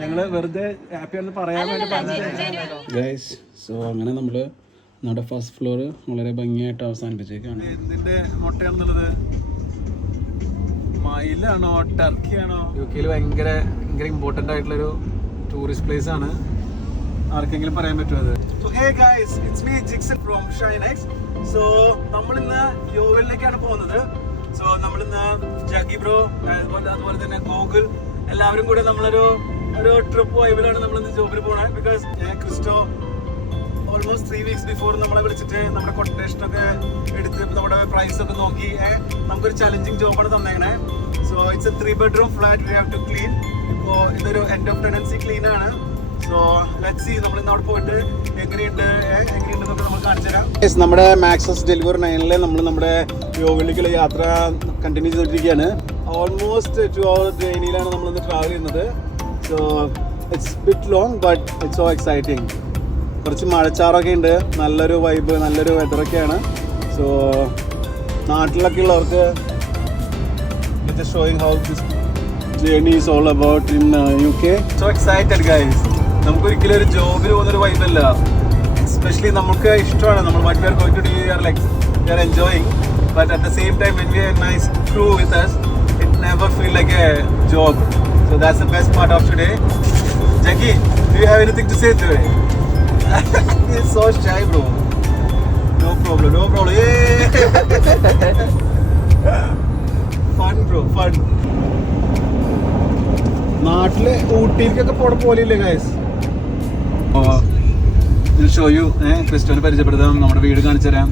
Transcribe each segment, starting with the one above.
ഞങ്ങള് വെറുതെ ഹാപ്പിയാണെന്ന് പറയാൻ വേണ്ടി ഗൈസ്. സോ അങ്ങനെ നമ്മള് നമ്മുടെ ഫസ്റ്റ് ഫ്ലോർ വളരെ ഭംഗിയായിട്ട് അവസാനിപ്പിച്ചേക്കാണ്. എന്തിന്റെ മുട്ടയാണെന്നുള്ളത് മയിലാണോ ടർക്കിയാണോ? UK ഭയങ്കര ഇമ്പോർട്ടന്റ് ആയിട്ടുള്ളൊരു ടൂറിസ്റ്റ് പ്ലേസ് ആണ്. ആർക്കെങ്കിലും പറയാൻ പറ്റുമോ അത്? So hey guys, it's me Jixon from Shinex. So നമ്മളിന്ന് യോവലിലേക്കാണ് പോകുന്നത്. സോ നമ്മളിന്ന് ജാക്കി ബ്രോ അതുപോലെ തന്നെ ഗൂഗിൾ എല്ലാവരും കൂടെ നമ്മളൊരു ട്രിപ്പ് വൈബിലാണ് നമ്മളിന്ന് ജോബിൽ പോകുന്നത്. Because Christo almost 3 weeks before നമ്മളെ വിളിച്ചിട്ട് നമ്മുടെ കൊട്ടേഷനൊക്കെ എടുത്ത് നമ്മുടെ പ്രൈസ് ഒക്കെ നോക്കി നമുക്കൊരു ചലഞ്ചിങ് ജോബാണ് തന്നേക്കണേ. So it's a 3 bedroom flat we have to clean. ഇപ്പോൾ ഇതൊരു എൻഡ് ഓഫ് ടെനൻസി ക്ലീൻ ആണ്. സോ ലെറ്റ്സ് സീ നമ്മൾ ഇന്ന് അവിടെ പോയിട്ട് എങ്ങനെയുണ്ടെന്നൊക്കെ നമ്മൾ കാണിച്ചു തരാം. നമ്മുടെ മാക്സസ് ഡെലിവറി 9 നമ്മൾ നമ്മുടെ യോഗയിലേക്കുള്ള യാത്ര കണ്ടിന്യൂ ചെയ്തുകൊണ്ടിരിക്കുകയാണ്. ഓൾമോസ്റ്റ് 2 hour ജേർണിയിലാണ് നമ്മളിന്ന് ട്രാവൽ ചെയ്യുന്നത്. So it's bit long but it's so exciting. കുറച്ച് മഴച്ചാറൊക്കെ ഉണ്ട്, നല്ലൊരു വൈബ്, നല്ലൊരു വെതറൊക്കെയാണ്. സോ നാട്ടിലൊക്കെ ഉള്ളവർക്ക് just showing how this journey is all about in UK. So excited guys. നമുക്കൊരിക്കലും ഒരു ജോബിൽ പോകുന്നൊരു വൈബല്ല. എസ്പെഷ്യലി നമുക്ക് ഇഷ്ടമാണ് നമ്മൾ what we are going to do, we are enjoying, but at the same time when we have a nice crew with us, it never feel like a job. So that's the best part of today. Jackie, do you have anything to say today? He's so shy bro. No problem. Hey. Fun bro, fun. നാട്ടില് ഊട്ടിയിലേക്കൊക്കെ പോണ പോലെയില്ലേ guys? Show you ക്രിസ്റ്റോനെ പരിചയപ്പെടുത്താം, നമ്മുടെ വീട് കാണിച്ചു തരാം.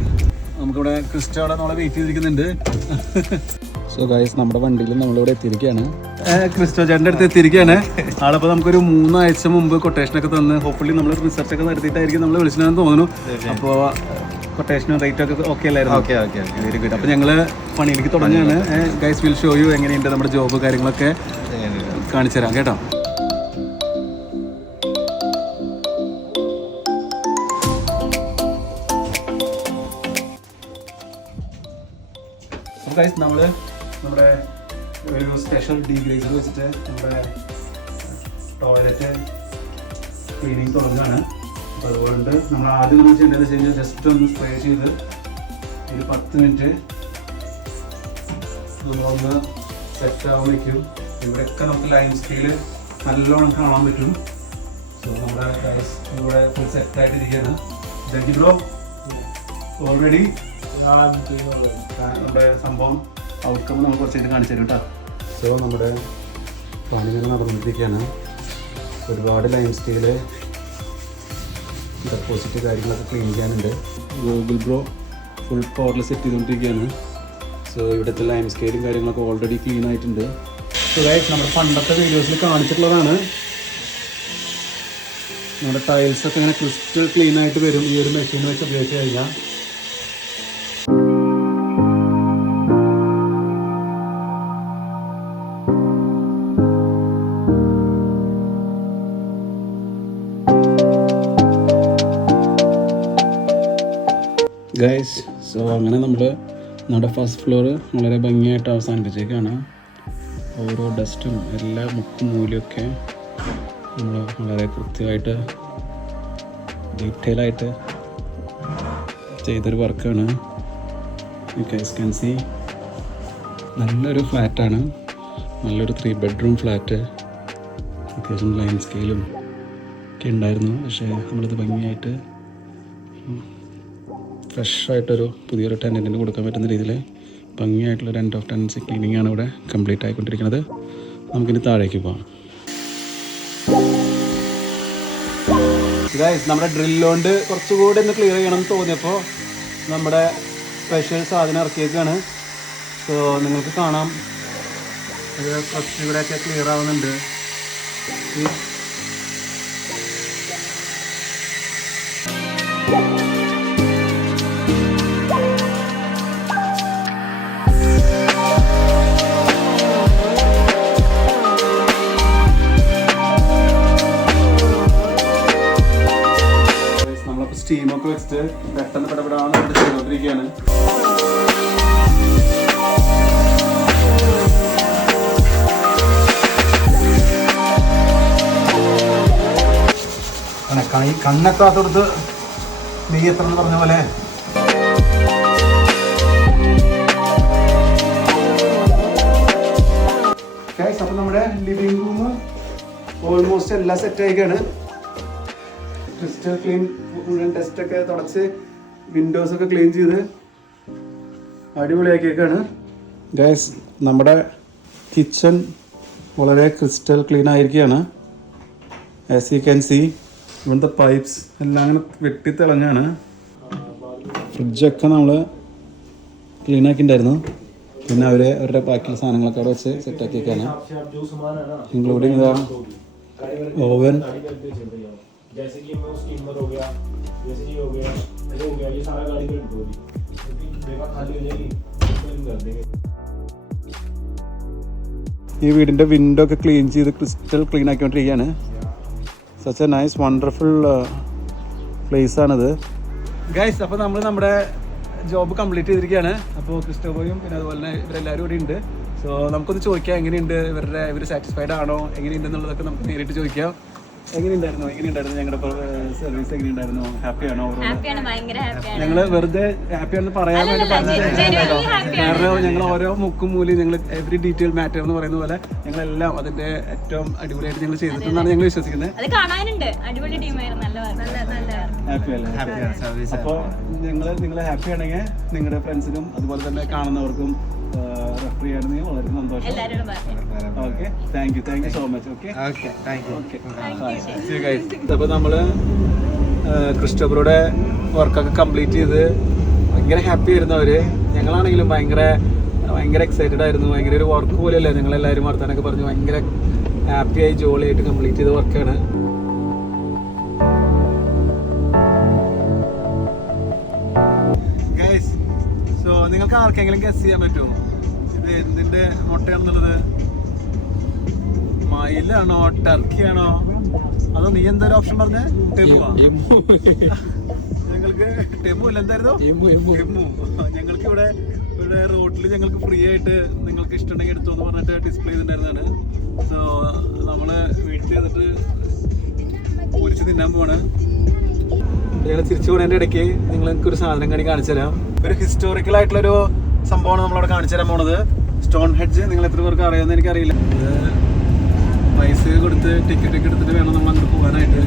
നമുക്കിവിടെ Cristo അവിടെ നമ്മളെ വെയിറ്റ് ചെയ്തിരിക്കുന്നുണ്ട്. സോ ഗൈസ്, നമ്മുടെ വണ്ടിയിൽ നമ്മളിവിടെ എത്തിയിരിക്കുകയാണ്. ക്രിസ്റ്റോ ചേട്ടൻ്റെ അടുത്ത് എത്തിയിരിക്കുകയാണ്. ആളപ്പോൾ നമുക്കൊരു 3 ആഴ്ച മുമ്പ് കൊട്ടേഷനൊക്കെ തന്ന് ഹോപ്പ്ഫുള്ളി നമ്മൾ റിസർച്ചൊക്കെ നടത്തിയിട്ടായിരിക്കും നമ്മൾ വിളിച്ചതെന്ന് തോന്നുന്നു. അപ്പോൾ കൊട്ടേഷനും റേറ്റൊക്കെ ഓക്കെ അല്ലായിരുന്നു? Very good. അപ്പോൾ ഞങ്ങൾ പണിയിലേക്ക് തുടങ്ങുകയാണ്. ഗൈസ് വിൽ ഷോ യു എങ്ങനെയുണ്ട് നമ്മുടെ ജോബ് കാര്യങ്ങളൊക്കെ കാണിച്ചു തരാം കേട്ടോ. ഗൈസ്, നമ്മുടെ ഒരു സ്പെഷ്യൽ ഡീഗ്രേസർ വെച്ചിട്ട് നമ്മുടെ ടോയ്ലറ്റ് ക്ലീനിങ് തുടങ്ങുകയാണ്. അപ്പോൾ അതുകൊണ്ട് നമ്മൾ ആദ്യം നമ്മൾ ചെയ്യേണ്ടത് വെച്ച് കഴിഞ്ഞാൽ ജസ്റ്റ് ഒന്ന് സ്പ്രേ ചെയ്ത് ഒരു 10 minute നമ്മളൊന്ന് സെറ്റ് ആവാൻ വയ്ക്കും. ഇവിടെയൊക്കെ നമുക്ക് ലൈം സ്റ്റീൽ നല്ലോണം കാണാൻ പറ്റും. സോ നമ്മുടെ ഗൈസ് ഇവിടെ ഫുൾ സെറ്റായിട്ടിരിക്കുകയാണ്. ജാക്കി ബ്രോ ഓൾറെഡി നമ്മുടെ സംഭവം ഔട്ട്കം നമുക്ക് കുറച്ചായിട്ട് കാണിച്ചു തരും കേട്ടോ. സോ നമ്മുടെ പണികൾ നടന്നിരിക്കുകയാണ്. ഒരുപാട് ലൈം സ്റ്റീല് ഡെപ്പോസിറ്റ് കാര്യങ്ങളൊക്കെ ക്ലീൻ ചെയ്യാനുണ്ട്. ഗൂഗിൾ ബ്രോ ഫുൾ പവറിൽ സെറ്റ് ചെയ്തുകൊണ്ടിരിക്കുകയാണ്. സോ ഇവിടുത്തെ ലൈം സ്കെയിലും കാര്യങ്ങളൊക്കെ ഓൾറെഡി ക്ലീൻ ആയിട്ടുണ്ട്. സോ ഗൈസ്, നമ്മുടെ പണ്ടത്തെ വീഡിയോസിൽ കാണിച്ചിട്ടുള്ളതാണ്. നമ്മുടെ ടൈൽസൊക്കെ ഇങ്ങനെ ക്രിസ്റ്റൽ ക്ലീൻ ആയിട്ട് വരും ഈ ഒരു മെഷീൻ വെച്ച് ഉപയോഗിച്ച് കഴിഞ്ഞാൽ. ഗൈസ്, സോ അങ്ങനെ നമ്മൾ നമ്മുടെ ഫസ്റ്റ് ഫ്ലോർ വളരെ ഭംഗിയായിട്ട് അവസാനിപ്പിച്ചേക്കാണ്. ഓരോ ഡസ്റ്റും എല്ലാ മുക്കും മൂലയൊക്കെ നമ്മൾ വളരെ കൃത്യമായിട്ട് ഡീറ്റെയിലായിട്ട് ചെയ്തൊരു വർക്കാണ്. You guys can see. നല്ലൊരു ഫ്ലാറ്റാണ്, നല്ലൊരു 3 bedroom ഫ്ലാറ്റ്. അത്യാവശ്യം ലൈൻ സ്കെയിലും ഒക്കെ ഉണ്ടായിരുന്നു. പക്ഷേ നമ്മളിത് ഭംഗിയായിട്ട് ഫ്രഷായിട്ടൊരു പുതിയൊരു ടെനൻറ്റിന് കൊടുക്കാൻ പറ്റുന്ന രീതിയിൽ ഭംഗിയായിട്ടുള്ളൊരു എൻഡ് ഓഫ് ടെനൻസി ക്ലീനിങ് ആണ് ഇവിടെ കംപ്ലീറ്റ് ആയിക്കൊണ്ടിരിക്കുന്നത്. നമുക്കിനി താഴേക്ക് പോകാം. ഗൈസ്, നമ്മുടെ ഡ്രില്ലുകൊണ്ട് കുറച്ചുകൂടി ഒന്ന് ക്ലിയർ ചെയ്യണം എന്ന് തോന്നിയപ്പോൾ നമ്മുടെ സ്പെഷ്യൽ സാധനം ഇറക്കിയേക്കാണ്. സോ നിങ്ങൾക്ക് കാണാം, ഇത് കുറച്ചുകൂടെയൊക്കെ ക്ലിയർ ആവുന്നുണ്ട്. സ്റ്റീമൊക്കെ വെച്ചിട്ട് പെട്ടെന്ന് പെടപെടാന്ന് ചെയ്തുകൊണ്ടിരിക്കുകയാണ്. കണ്ണെത്താത്തടുത്ത് നീ എത്ര എന്ന് പറഞ്ഞ പോലെ. അപ്പം നമ്മുടെ ലിവിംഗ് റൂം ഓൾമോസ്റ്റ് എല്ലാം സെറ്റ് ആയിക്കാണ്. ക്രിസ്റ്റൽ ക്ലീൻ മുഴുവൻ ഡസ്റ്റൊക്കെ തുടച്ച് വിൻഡോസൊക്കെ ക്ലീൻ ചെയ്ത് അടിപൊളിയാക്കിയേക്കാണ്. ഗൈസ്, നമ്മുടെ കിച്ചൺ വളരെ ക്രിസ്റ്റൽ ക്ലീൻ ആയിരിക്കുകയാണ്. ആസ് യു ക്യാൻ സീ ഇവിടുത്തെ പൈപ്സ് എല്ലാം അങ്ങനെ വെട്ടിത്തിളങ്ങാണ്. ഫ്രിഡ്ജൊക്കെ നമ്മൾ ക്ലീൻ ആക്കിയിട്ടുണ്ടായിരുന്നു. പിന്നെ അവരുടെ ബാക്കിയുള്ള സാധനങ്ങളൊക്കെ അവിടെ വെച്ച് സെറ്റാക്കിയൊക്കെയാണ്, ഇൻക്ലൂഡിങ് ഇതാ ഓവൻ. ഈ വീടിൻ്റെ വിൻഡോ ഒക്കെ ക്ലീൻ ചെയ്ത് ക്രിസ്റ്റൽ ക്ലീൻ ആക്കിക്കൊണ്ടിരിക്കുകയാണ്. Such a nice wonderful place ആണിത്. ഗൈസ്, അപ്പോൾ നമ്മൾ നമ്മുടെ ജോബ് കംപ്ലീറ്റ് ചെയ്തിരിക്കുകയാണ്. അപ്പോൾ ക്രിസ്റ്റോബോയും പിന്നെ അതുപോലെ തന്നെ ഇവരെല്ലാവരും ഇവിടെ ഉണ്ട്. സോ നമുക്കൊന്ന് ചോദിക്കാം എങ്ങനെയുണ്ട്, ഇവർ സാറ്റിസ്ഫൈഡ് ആണോ, എങ്ങനെയുണ്ടെന്നുള്ളതൊക്കെ നമുക്ക് നേരിട്ട് ചോദിക്കാം. എങ്ങനെയുണ്ടായിരുന്നു ഞങ്ങളുടെ സർവീസ്? എങ്ങനെയുണ്ടായിരുന്നു? ഹാപ്പിയാണോ? ഞങ്ങൾ വെറുതെ ഹാപ്പിയാണെന്ന് പറയാൻ വേണ്ടി പറഞ്ഞത്. കാരണം ഞങ്ങൾ ഓരോ മുക്കും മൂലയും ഞങ്ങൾ എവറി ഡീറ്റെയിൽ മാറ്റർ എന്ന് പറയുന്ന പോലെ ഞങ്ങളെല്ലാം അതിന്റെ ഏറ്റവും അടിപൊളിയായിട്ട് ഞങ്ങൾ ചെയ്തിട്ടുണ്ടെന്നാണ് ഞങ്ങൾ വിശ്വസിക്കുന്നത്. അപ്പോൾ നിങ്ങൾ ഹാപ്പി ആണെങ്കിൽ നിങ്ങളുടെ ഫ്രണ്ട്സിനും അതുപോലെ തന്നെ കാണുന്നവർക്കും റെഫർ ചെയ്യാണെങ്കിൽ വളരെ സന്തോഷം. Okay, thank you so much. അപ്പോൾ നമ്മൾ ക്രിസ്റ്റോബറുടെ വർക്കൊക്കെ കംപ്ലീറ്റ് ചെയ്ത് ഭയങ്കര ഹാപ്പി ആയിരുന്നു അവർ. ഞങ്ങളാണെങ്കിലും ഭയങ്കര എക്സൈറ്റഡ് ആയിരുന്നു. ഭയങ്കര ഒരു വർക്ക് പോലെയല്ലേ, ഞങ്ങളെല്ലാവരും വർത്താനൊക്കെ പറഞ്ഞ് ഭയങ്കര ഹാപ്പിയായി ജോളിയായിട്ട് കംപ്ലീറ്റ് ചെയ്ത വർക്കാണ്. ഗൈസ്, സോ നിങ്ങൾക്ക് ആർക്കെങ്കിലും ഗസ് ചെയ്യാൻ പറ്റുമോ ഇത് എന്തിന്റെ മുട്ടയാണെന്നുള്ളത്? മയിലാണോ, ടർക്കിയാണോ, അതോ നീ എന്തൊരു ഓപ്ഷൻ പറഞ്ഞേ? ഞങ്ങൾക്ക് ടെമു അല്ല, എന്തായിരുന്നു? ഞങ്ങൾക്ക് ഇവിടെ റോഡിൽ ഞങ്ങൾക്ക് ഫ്രീ ആയിട്ട് നിങ്ങൾക്ക് ഇഷ്ടമുണ്ടെങ്കിൽ എടുത്തു എന്ന് പറഞ്ഞിട്ട് ഡിസ്പ്ലേ ചെയ്തിട്ടുണ്ടായിരുന്നതാണ്. സോ നമ്മള് വീട്ടിൽ ചെയ്തിട്ട് പൊരിച്ച് തിന്നാൻ പോവാണ്. ഞങ്ങൾ തിരിച്ചു പോകുന്നതിൻ്റെ ഇടയ്ക്ക് നിങ്ങൾക്ക് ഒരു സാധനം കണി കാണിച്ചു തരാം. ഒരു ഹിസ്റ്റോറിക്കൽ ആയിട്ടുള്ളൊരു സംഭവമാണ് നമ്മളവിടെ കാണിച്ചു തരാൻ പോണത്. Stone hedge. നിങ്ങൾ എത്ര പേർക്ക് അറിയാമെന്ന് എനിക്കറിയില്ല. പൈസ കൊടുത്ത് ടിക്കറ്റ് ഒക്കെ എടുത്തിട്ട് വേണം നമ്മൾ അങ്ങോട്ട് പോകാനായിട്ട്.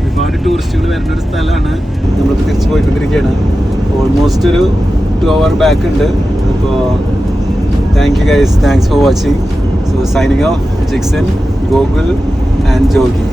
ഒരുപാട് ടൂറിസ്റ്റുകൾ വരുന്ന ഒരു സ്ഥലമാണ്. നമ്മളിപ്പോൾ തിരിച്ച് പോയിക്കൊണ്ടിരിക്കുകയാണ്. ഓൾമോസ്റ്റ് ഒരു 2 hour ബാക്ക് ഉണ്ട്. അപ്പോൾ thank you guys, thanks for watching. So signing off, Jickson, Gokul and Jogi.